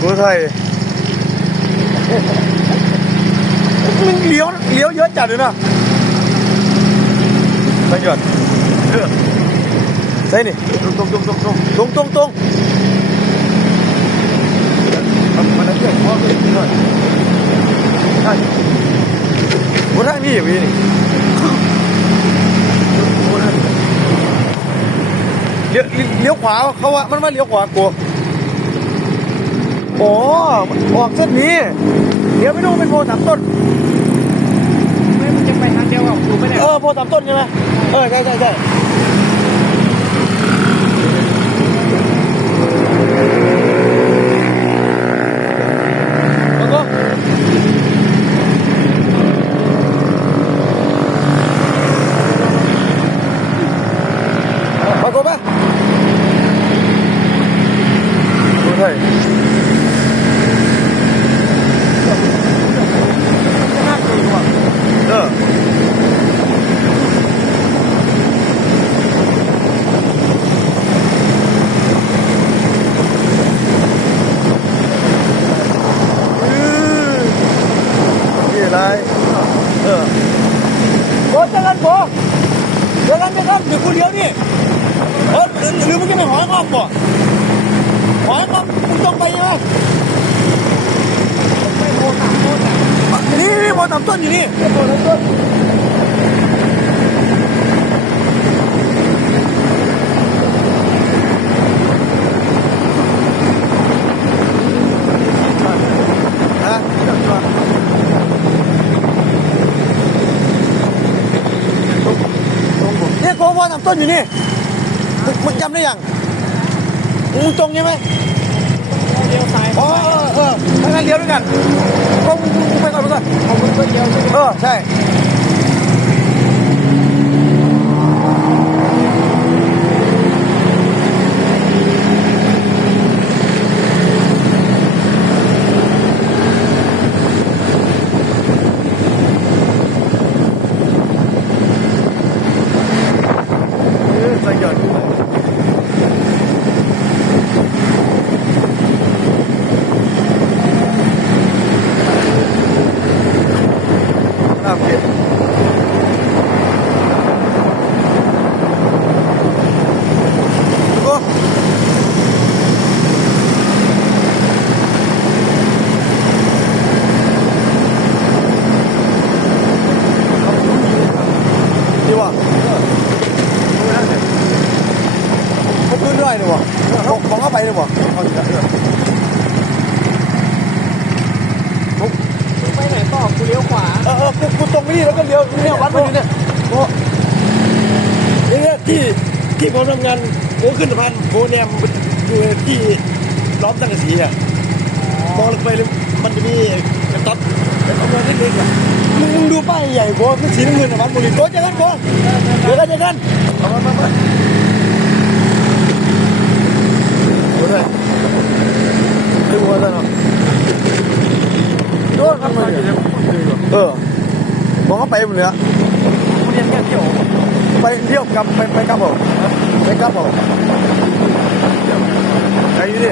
กูไทยมึงเลี้ยวเลี้ยวเยอะจัดเลยนะไปหยดเออใช่นี่ตรงตรงตรงตรงตรงตรงตรงมันมันเกี่ยวข้องกันนิดหน่อยใช่กูทางนี้อยู่พี่นี่เลี้ยวเลี้ยวขวาเขาว่ามันมาเลี้ยวขวากู โอ้ออกเส้นนี้ เดี๋ยวไม่รู้เป็นโพสามต้นไม่มันจะไปทางเดียวกับกูไม่ได้เออโพสามต้นใช่ไหมเออใช่ใช่ใช่แล้วก็ปรากฏปะดูเถอะเออ นี่อะไรเออโบเจอกันโบเจอกันเจอกันเดี๋ยวกูเลี้ยวนี่เออหรือมึงจะไปหอยกล้องบ่หอยกล้องมึงต้องไปใช่ไหมนี่นี่โบทำต้นอยู่นี่โบทำต้นฮะ เนี่ยโกโบทำต้นอยู่นี่มึงจำได้ยังมึงตรงใช่ไหมเลี้ยวซ้ายอ๋อเออเออถ้างั้นเลี้ยวด้วยกันก็มึงไปก่อนไปก่อนเออใช่ 对吧这不是热爱的吗这还有八百的 อเออกูกูตรงนี่แล้วก็เลี้ยวเนี่ยวัดมันอยู่เนี่ยโอ้นี่เนี่ยที่ที่ผมทำงานโอ้ขึ้นสะพานโอ้เนี่ยมันอยู่ที่ล้อมสังสีอะมองลงไปมันจะมีกระต๊อบกระต๊อบเล็กๆอะมึงดูป้ายใหญ่โบคือสีน้ำเงินนะวัดบุรีโบเจอกันโบเดี๋ยวกันเจอกันเอามามามาดูด้วยดูหัวเนาะโดนครับมึง เออผมก็ไปหมดเลยอะกูเรียนแค่เที่ยวไปเที่ยวกลับไปไปกลับผมไปกลับเปล่าไอ้นี่ดิ